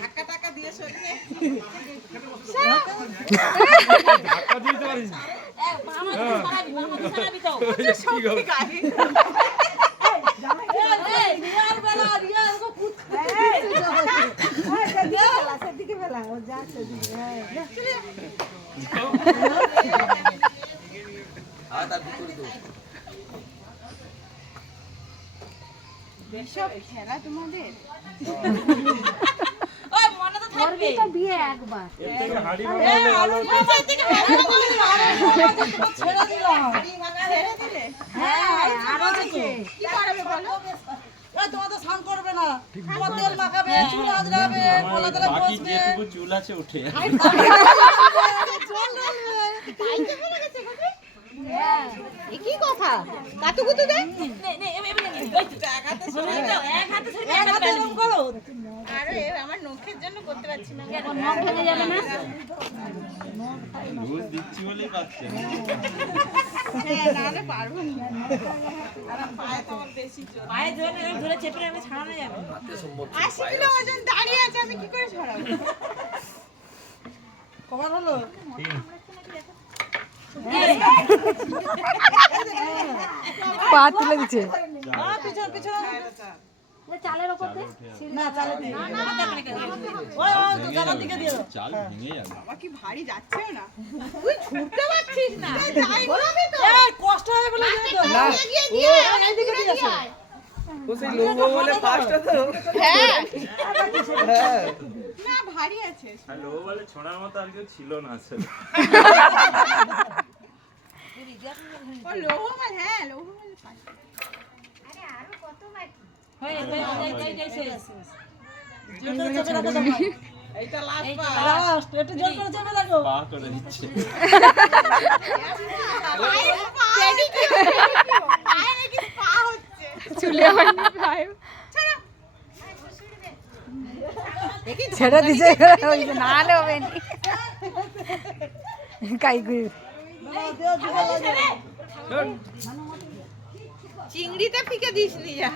ধাক্কা টাকা দিয়ে সরিয়ে ধাক্কা দিতে পারিস খেলা তোমাদের বিয়ে একবার তোমাদের স্নান করবে না, তোমার তেল মাখাবে, চুল আজরাবে, গলা তলে বসবে, চুল আছে উঠে কি কথা কাতুকুতু দে আরে আমার নখের জন্য করতে পারছি না নখ ভেঙে যাবে না ঘুষ দিচ্ছি বলেই পাচ্ছে নাহলে পারবো না আর পায়ে তো আমার বেশি জোর পায়ে ধরে চেপে রাখলে ছাড়ানো যাবে। 80 কিলো ওজন দাঁড়িয়ে আছে আমি কি করে ছড়াবো কবার হলো? পা তুলে দিচ্ছে পিছন পিছন চালের ওপর না চালে দিয়ে ওই তো জানার দিকে দিয়ে দাও। চাল ভেঙে যাবে বাবা কি ভারী যাচ্ছেও না তুই ছুটতে পারছিস না যাই বলবি তো এই কষ্ট হবে বলে দিয়ে দাও। না ও এইদিকে দিয়ে আসো। ও সেই লোগো বলে ফার্স্ট তো হ্যাঁ হ্যাঁ না ভারী আছে আর লো বলে ছোড়ার মতো আর কেউ ছিল না আসলে ও লোহমাল হ্যাঁ লোহমাল ফার্স্ট হয়ে যাই শেষ। জোর করে চেপে রাখো তোমরা। এইটা লাস্ট পা লাস্ট একটু জোর করে চেপে রাখো। পা করে দিচ্ছে পায়ে নাকি পা হচ্ছে চুলে হয়নি পায়ে দেখি ছেড়ে দিছে ওই যে না হলে হবে নি কাই গুই চিংড়িটা ফিকে দিস নি যা